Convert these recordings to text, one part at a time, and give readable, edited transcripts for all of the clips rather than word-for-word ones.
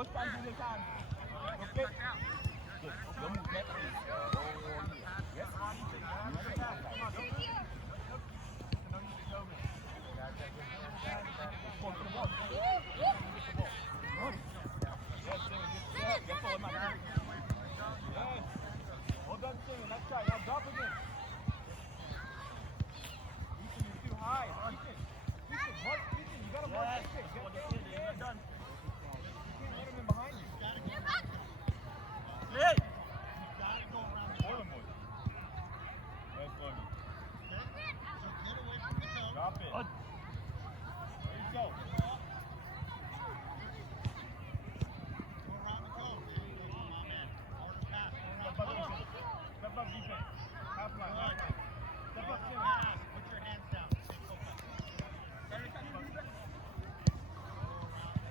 Go stand in the time. Okay. Good. You move that way. Oh, yeah. Yes. Go to the ball. Good. Yes, sir. Get forward, man. Yes. Hold on, sir. Let's try. Now drop again. Ethan, you're too high. Ethan, work. Ethan, you gotta work this thing. Get there. Done. You can't let him in behind you. Hey! Drop it. There you go. Step up, defense. Half line, half line. Step up, Tim. Put your hands down.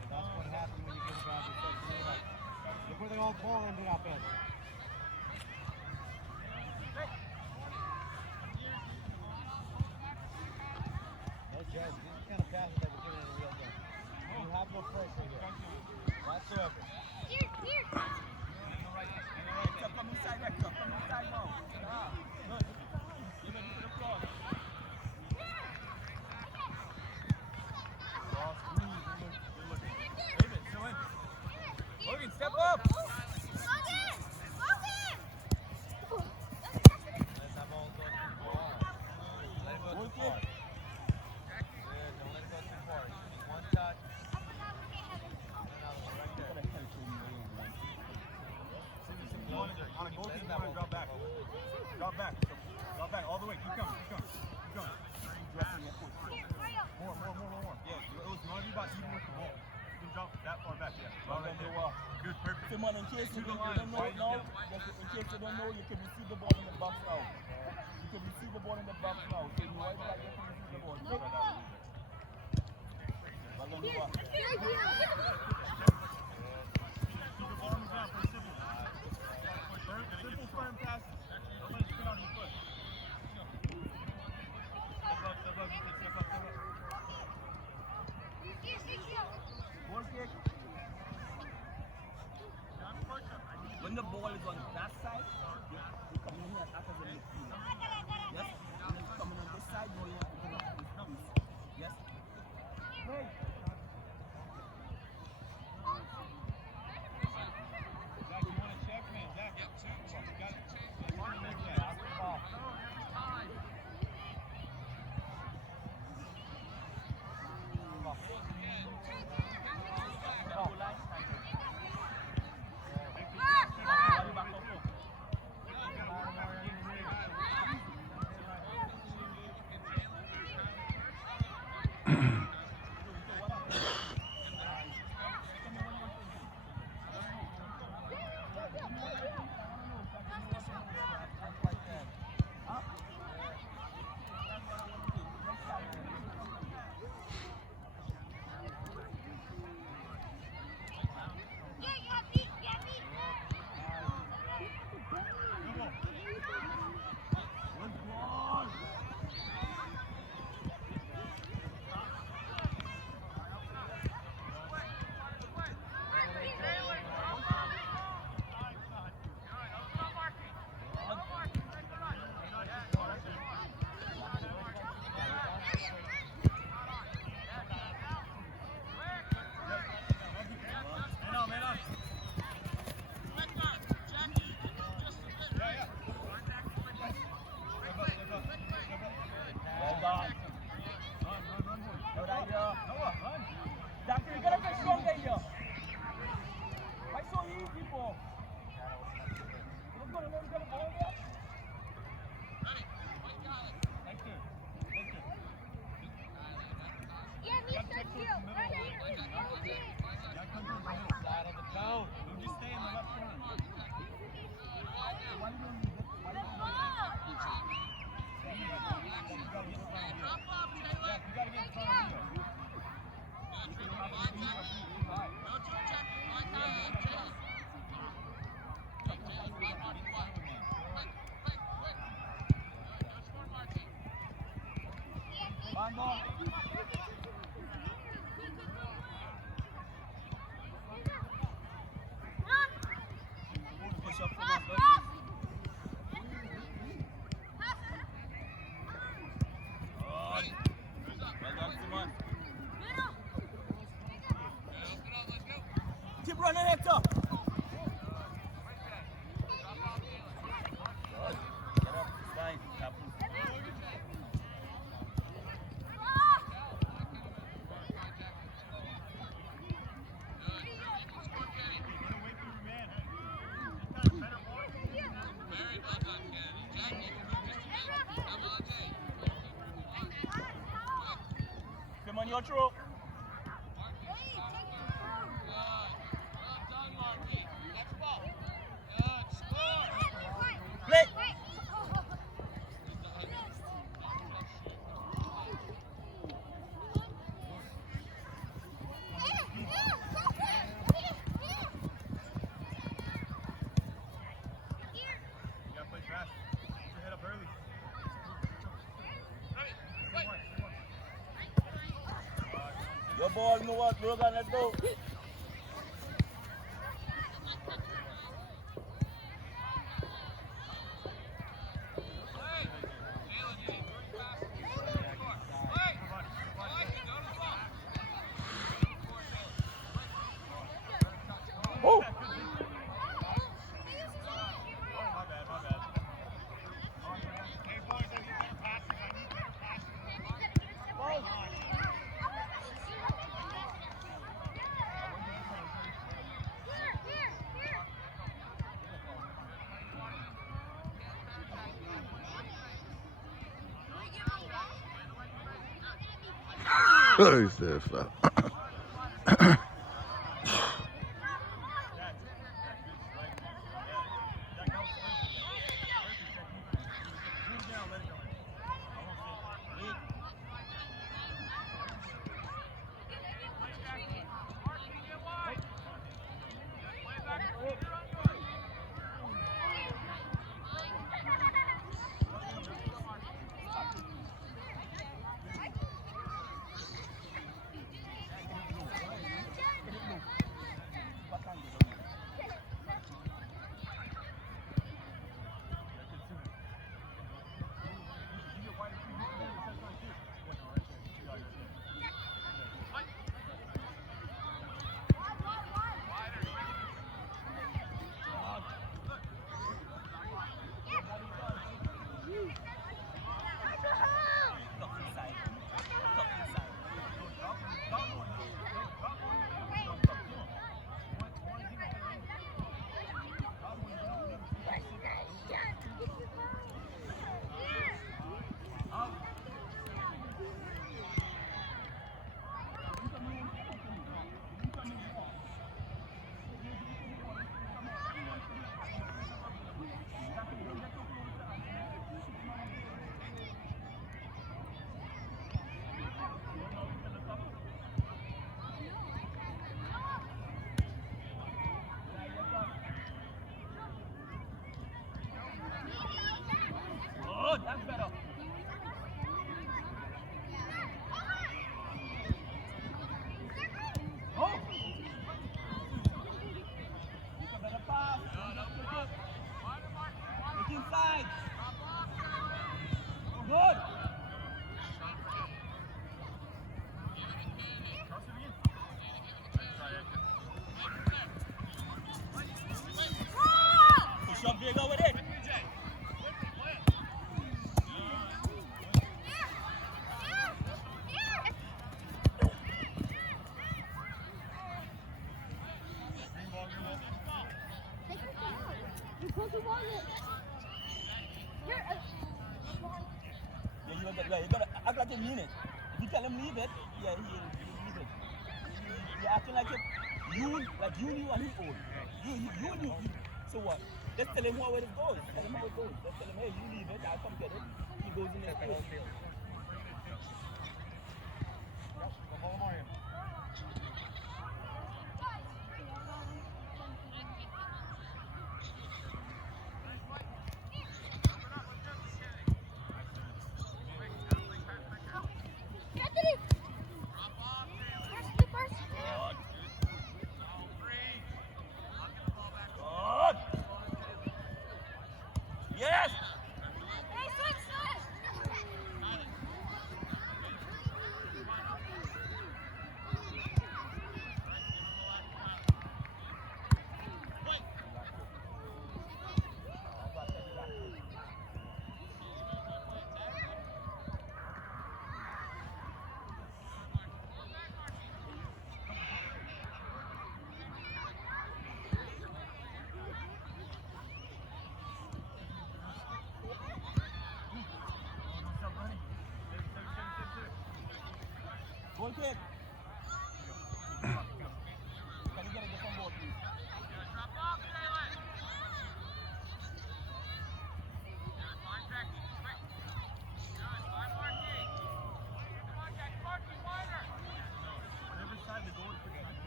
That's what happens when you get a bad reception. Look where they all ball ended up in. No joke. These are kind of passes that we're giving in a real game. You have no pressure here. Whatsoever. Here. Come inside, Rector. Come inside now. Good. Give it to the floor. David, go in. Logan, step up. Drop back all the way. Keep coming. More. Yeah, it was not about even with the ball. You can drop that far back. Yeah, right there. Good, perfect. Come on, in case you don't know now, in case you don't know, you can receive the ball in the box now. You can receive the ball in the box now. So you right back there to receive the ball. Keep the ball on the ground for simple. Simple firm passes. Don't spin on your foot. Step up. Ball kick. When the ball is on that side, you come in here and act as a midfielder. Yes? And then coming on this side, you have to come up with this piece. Yes? Hey! Zach, you want to check, man? Zach, you got it. You want to make that. Run it, Hector. Get up, slide, tap. Come on, your throw. Play. Your ball, you know what, Logan, let's go. Oh. He said foul. That's better. Oh! It's a better pass. Look inside. Good. Push up, Diego, with it. Yeah, you gotta act like you mean it. If you tell him leave it, yeah, he'll leave it. You're acting like you knew what he owed. You knew. So what? Let's tell him how it goes. Tell him how it goes. Let's tell him, hey, you leave it, I'll come get it. He goes in there. Yes! Goal kick. Can you get a different ball, please?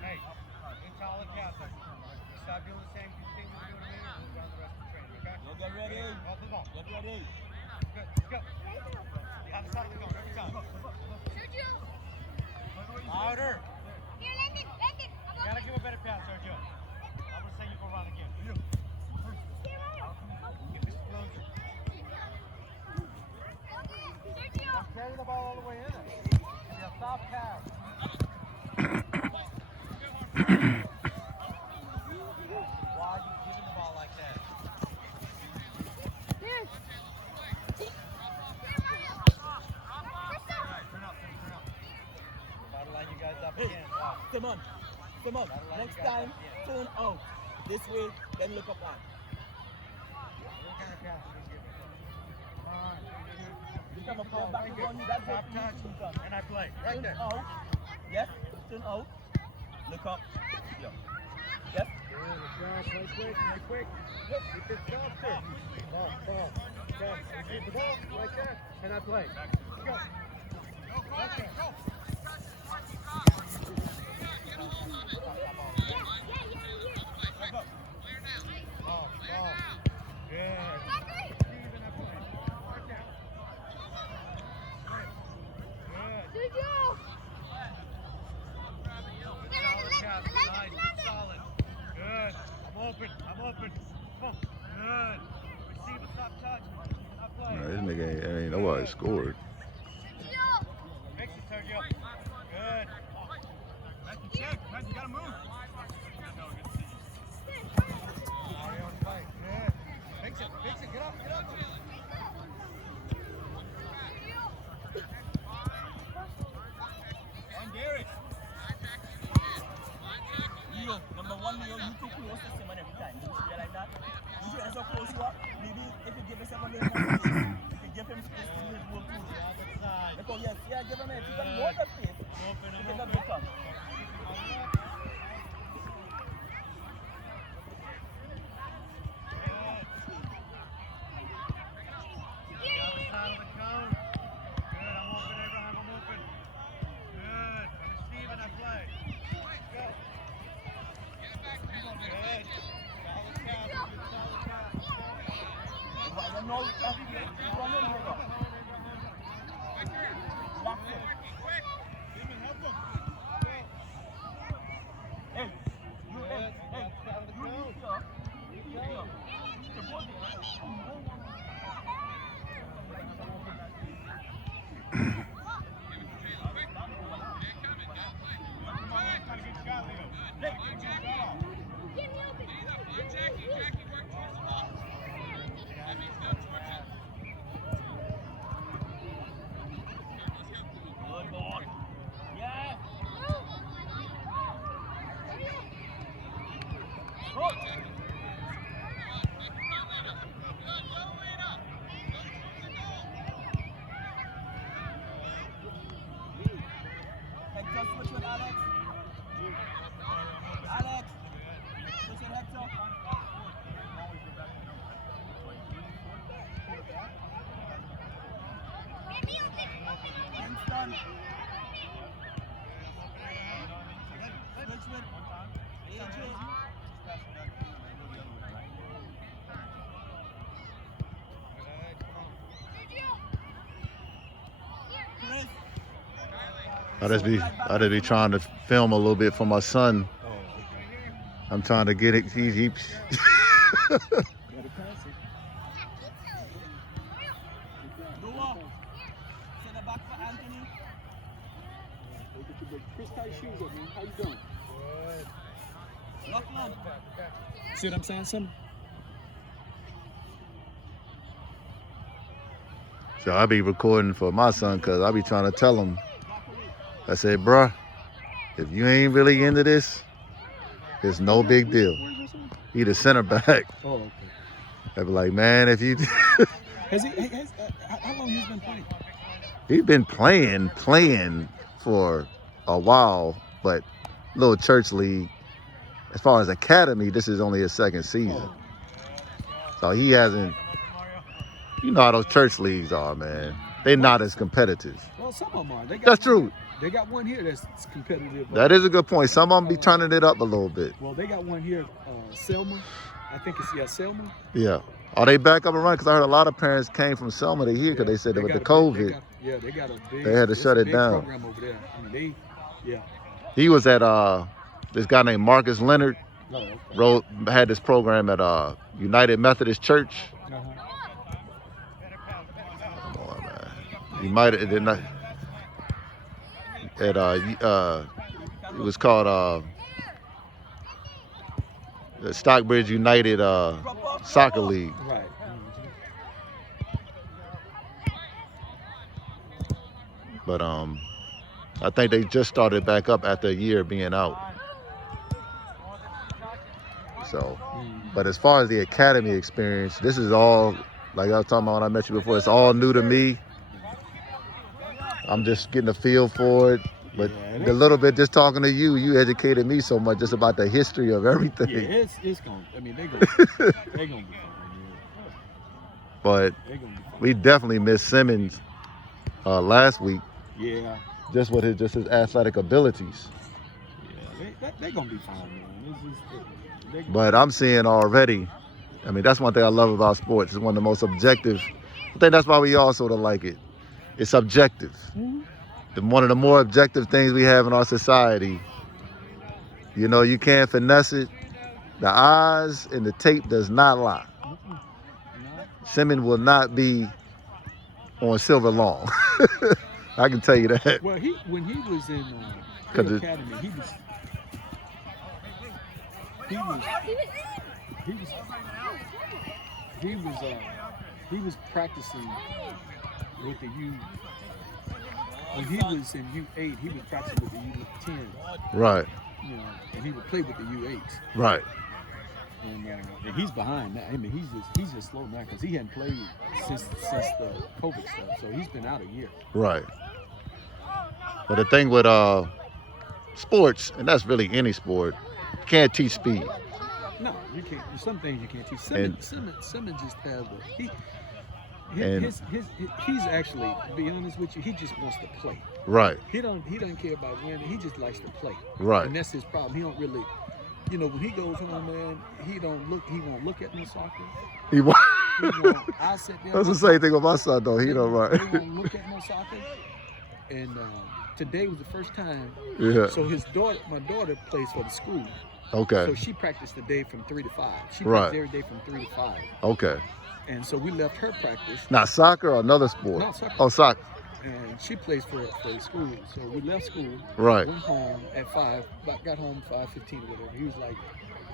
Hey, it's all a captain. Stop doing the same thing we're doing to me. Move around the rest of the training, okay? Yo, get ready. Ball to the ball. Get ready. Good, let's go. The other side of the goal every time. Louder. Here, land it. You gotta give a better pass, Sergio. I'm gonna say you go around again. Get this closer. Carry the ball all the way in. Give me a soft pass. Why are you giving the ball like that? About to line you guys up again. Wow. Come on. Next time, turn out. This way, then look up on. What kind of pass are you giving? Come on. You come up, back to one, that's Top what touch, you need. and I play. Right Turn there. out. Yes, turn out. Look up. Yeah. Yes. Play quick. Keep it faster. Ball. Okay. Keep the ball right there, and I play. Go. Right there. Ball. Good. Steven, I play. Right there. Good. Solid. Good. I'm open. Come on. Good. Receive a soft touch. I play. This nigga ain't nobody scored. Fix it, Sergio. Good. Check. You gotta move. Mario on play. Good. Fix it. Get up. On Garrett. Leo, number one, Leo, you too close to someone every time. Don't you realize that? You see how close you are? Maybe if you give yourself a little more space, if you give him space to his work too. Because yes, give him a, if you got more than space, you get a big up. I just be trying to film a little bit for my son. I'm trying to get it. He See what I'm saying, son? So I be recording for my son because I be trying to tell him. I said, bruh, if you ain't really into this, it's no big deal. He the center back. Oh, okay. I be like, man, if you... How long has he been playing? He's been playing for a while, but little church league. As far as academy, this is only his second season. So he hasn't, you know how those church leagues are, man. They're not as competitive. Well, some of them are. That's true. They got one here that's competitive. That is a good point. Some of them be turning it up a little bit. Well, they got one here, Selma. I think it's, Selma. Yeah. Are they back up and running? Because I heard a lot of parents came from Selma to here because they said that with the COVID, they got a big. they had to shut it down. Program over there. I mean, He was at this guy named Marcus Leonard. Had this program at United Methodist Church. Come on, man. He might have did not. At it was called the Stockbridge United Soccer League. Right. But I think they just started back up after a year being out. So, but as far as the academy experience, this is all, like I was talking about when I met you before, it's all new to me. I'm just getting a feel for it. But the little bit just talking to you, you educated me so much just about the history of everything. Yeah, it's going to, I mean, they're going to be fun. But we definitely missed Simmons last week. Yeah. Just with his athletic abilities. Yeah, they're going to be fine, man. But I'm seeing already, I mean, that's one thing I love about sports. It's one of the most objective. I think that's why we all sort of like it. It's subjective. One of the more objective things we have in our society. You know, you can't finesse it. The eyes and the tape does not lie. Simmons will not be on silver long. I can tell you that. Well, when he was in the academy, he was practicing with the U. When he was in U8, he was practicing with the U10. Right. You know, and he would play with the U8s. Right. And he's behind now. I mean, he's just slow now because he hadn't played since the COVID stuff. So he's been out a year. Right. But the thing with sports, and that's really any sport, you can't teach speed. No, you can't. There's some things you can't teach. Simmons just has he's actually, to be honest with you, he just wants to play. Right. He doesn't care about winning. He just likes to play. Right. And that's his problem. He don't really, you know, when he goes home, man, he won't look at no soccer. I'll sit there. That's the same thing with my son, though. He don't right. He won't look at no soccer. And today was the first time. Yeah. So my daughter plays for the school. Okay. So she practiced the day from 3 to 5. She right. practiced every day from 3 to 5. Okay. And so we left her practice. Not soccer or another sport? No, soccer. Oh, soccer. And she plays for the school. So we left school. Right. Went home at 5. Got home 5:15 or whatever. He was like,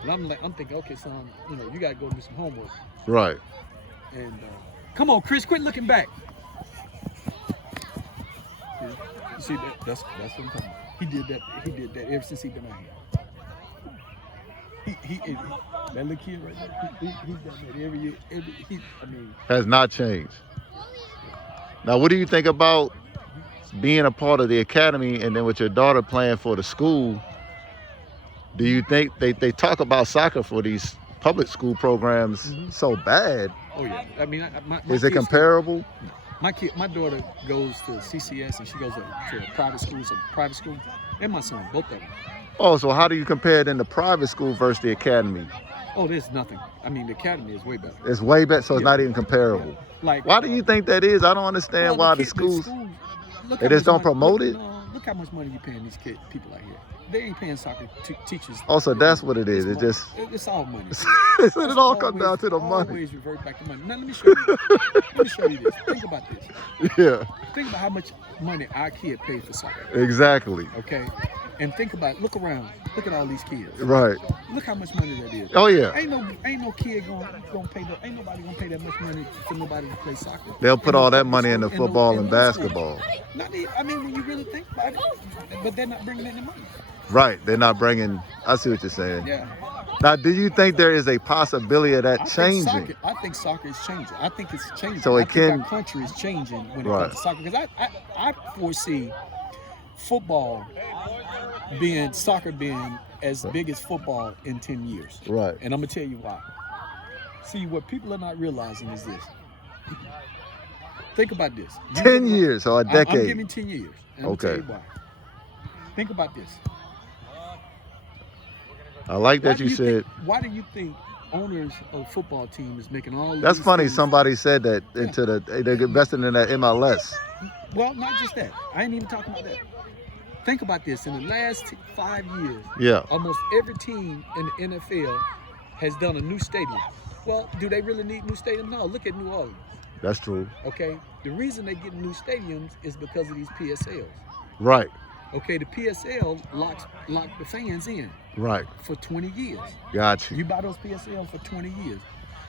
and I'm thinking, okay, son, you know, you got to go do some homework. Right. And come on, Chris, quit looking back. You see, that's what I'm talking about. He did that ever since he been out here. That little kid right there, he's done that every year. Has not changed. Now, what do you think about being a part of the academy and then with your daughter playing for the school? Do you think they talk about soccer for these public school programs so bad? Oh yeah, I mean, is it comparable? My daughter goes to CCS and she goes to a private school, and my son, both of them. Oh, so how do you compare it in the private school versus the academy? Oh, there's nothing. I mean, the academy is way better. It's way better, so it's not even comparable. Yeah. Like, why do you think that is? I don't understand why the schools they just don't promote it. No, look how much money you paying these people out here. They ain't paying soccer teachers. Oh, so that's what it is. It's all money. It all comes down to the money. Always revert back to money. Now let me show you. Let me show you this. Think about this. Yeah. Think about how much money our kid paid for soccer. Exactly. Okay. And think about, look around, look at all these kids. Right. Look how much money that is. Oh yeah. Ain't no kid gonna pay ain't nobody gonna pay that much money for nobody to play soccer. They'll put all that money into football and basketball. I mean, when you really think about it, but they're not bringing any money. Right. They're not bringing. I see what you're saying. Yeah. Now, do you think there is a possibility of that changing? I think soccer is changing. I think it's changing. So I think our country is changing when it comes to soccer. Because I foresee football soccer being as big as football in 10 years. Right. And I'm going to tell you why. See, what people are not realizing is this. Think about this. 10 years or a decade? I'm giving 10 years. And I'm Okay. going to tell you why. Think about this. I like that you said. Why do you think owners of a football team is making all That's these funny. things? Somebody said that into the they're investing in that MLS. Well, not just that. I ain't even talking about that. Think about this. In the last 5 years, Yeah. almost every team in the NFL has done a new stadium. Well, do they really need new stadium? No. Look at New Orleans. That's true. Okay. The reason they get new stadiums is because of these PSLs. Right. Okay. The PSL lock the fans in Right. for 20 years. Got you. You buy those PSL for 20 years.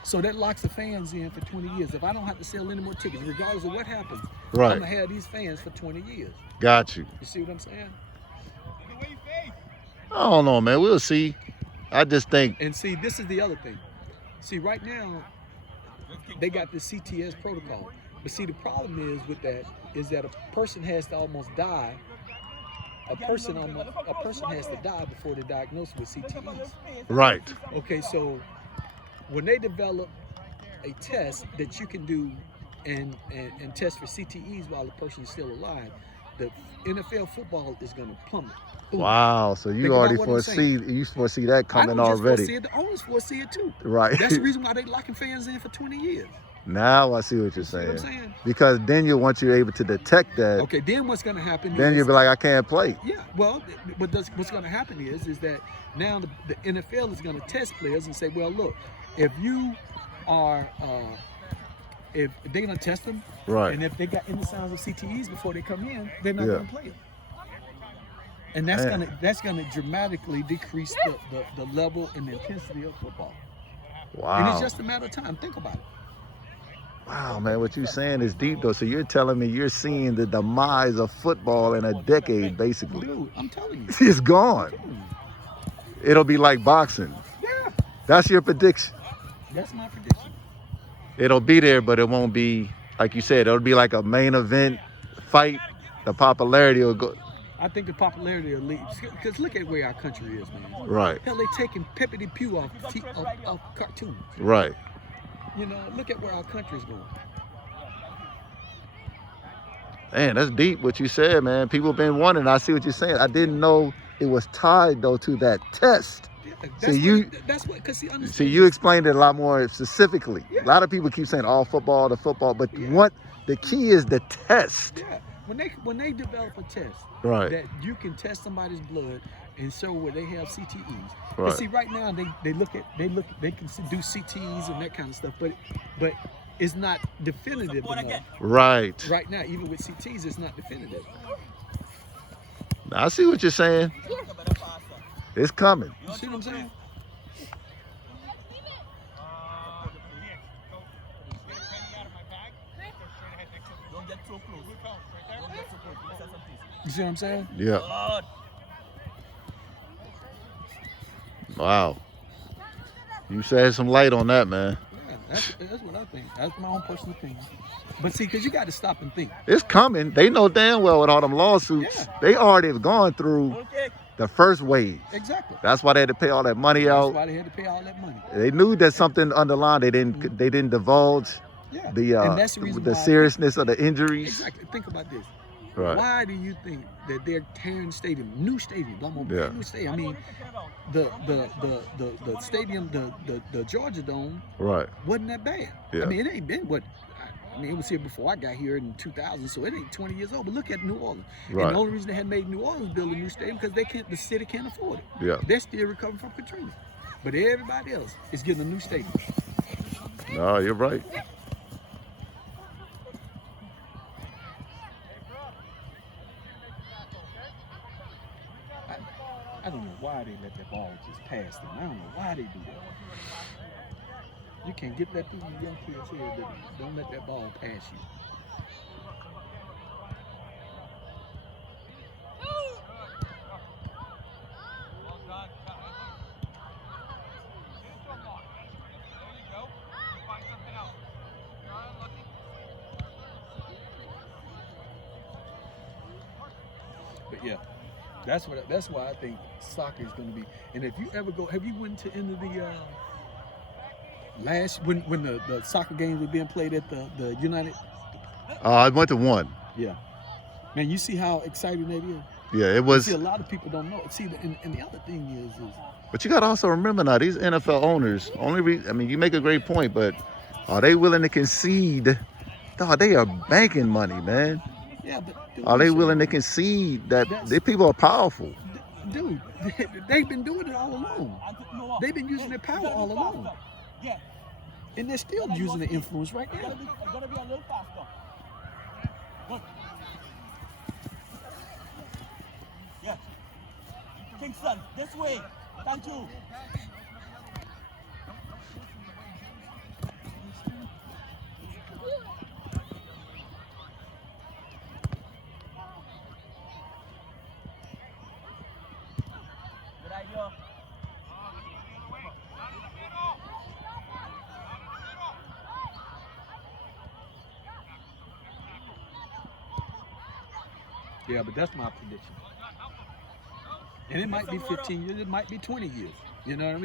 So that locks the fans in for 20 years. If I don't have to sell any more tickets, regardless of what happens, Right. I'm going to have these fans for 20 years. Got you. You see what I'm saying? I don't know, man. We'll see. I just think. And see, this is the other thing. See, right now, they got the CTS protocol. But see, the problem is with that is that a person has to almost die. A person has to die before they're diagnosed with CTEs. Right. Okay, so when they develop a test that you can do and test for CTEs while the person is still alive, the NFL football is going to plummet. Boom. Wow. So you Think about already what I'm foresee that I coming don't just already. foresee it, the owners foresee it too. Right. That's the reason why they locking fans in for 20 years. Now I see what you're See what I'm saying. saying? Because then once you're able to detect that, Okay, then what's going to happen then is, you'll be like, I can't play. yeah, well, what's going to happen is that now the NFL is going to test players and say, well, look, if you are, if they're going to test them, Right. and if they got any signs of CTEs before they come in, they're not Yeah. going to play them. And that's gonna dramatically decrease the level and the intensity of football. Wow. And it's just a matter of time. Think about it. Wow, man, what you're saying is deep, though. So you're telling me you're seeing the demise of football in a decade, basically. Dude, I'm telling you. It's gone. It'll be like boxing. Yeah, That's your prediction. that's my prediction. It'll be there, but it won't be, like you said, it'll be like a main event fight. The popularity will go. I think the popularity will lead. Because look at where our country is, man. Right, Hell, they taking Pepe the Pew off cartoons. right. You know, look at where our country's going. Man, that's deep what you said, man. People been wondering. I see what you're saying. I didn't know it was tied, though, to that test. Yeah, that's what, because see, So you explained it a lot more specifically. Yeah. A lot of people keep saying all football to football, but what the key is the test. Yeah, when they develop a test Right. that you can test somebody's blood and show where they have CTEs. Right. But see, right now they can do CTEs and that kind of stuff, but it's not definitive enough. Right. Right now, even with CTs, it's not definitive. I see what you're saying. It's coming. You see what I'm saying? Don't get so close. Don't get so close. You said something. You see what I'm saying? Yeah. God. Wow. You shed some light on that, man. Yeah, that's what I think. That's my own personal opinion. But see, because you got to stop and think. It's coming. They know damn well with all them lawsuits, Yeah. they already have gone through Okay. the first wave. Exactly. That's why they had to pay all that money That's out. why they had to pay all that money. They knew that something underlined. They didn't divulge Yeah. And that's the reason the why seriousness of the injuries. Exactly. Think about this. Right. Why do you think that they're tearing new stadium? I'm gonna Yeah. new stadium. I mean, the stadium, the Georgia Dome Right. wasn't that bad. Yeah. I mean, it ain't been what. I mean, it was here before I got here in 2000, so it ain't 20 years old. But look at New Orleans. Right. And the only reason they had made New Orleans build a new stadium because the city can't afford it. Yeah. They're still recovering from Katrina. But everybody else is getting a new stadium. No, you're right. I don't know why they let that ball just pass them. I don't know why they do that. You can't get that through the young kids here. That don't let that ball pass you. But Yeah. That's why I think soccer is going to be. And if you ever go, have you went to any of the when the soccer games were being played at the United? I went to one. Yeah. Man, you see how exciting that is? Yeah, it You was. see, a lot of people don't know. See, and the other thing is But you got to also remember now, these NFL owners, I mean, you make a great point, but are they willing to concede? Dog, they are banking money, man. yeah, but dude, Are they listen, willing to concede that That's- these people are powerful? Dude, they've been doing it all along. They've been using their power all along. Yeah. And they're still using the influence right It's now. gotta be a little faster. Good. Yeah. Kingston, this way. Thank you. Good idea. Yeah, but that's my prediction. And it might be 15 years, it might be 20 years. You know what I mean?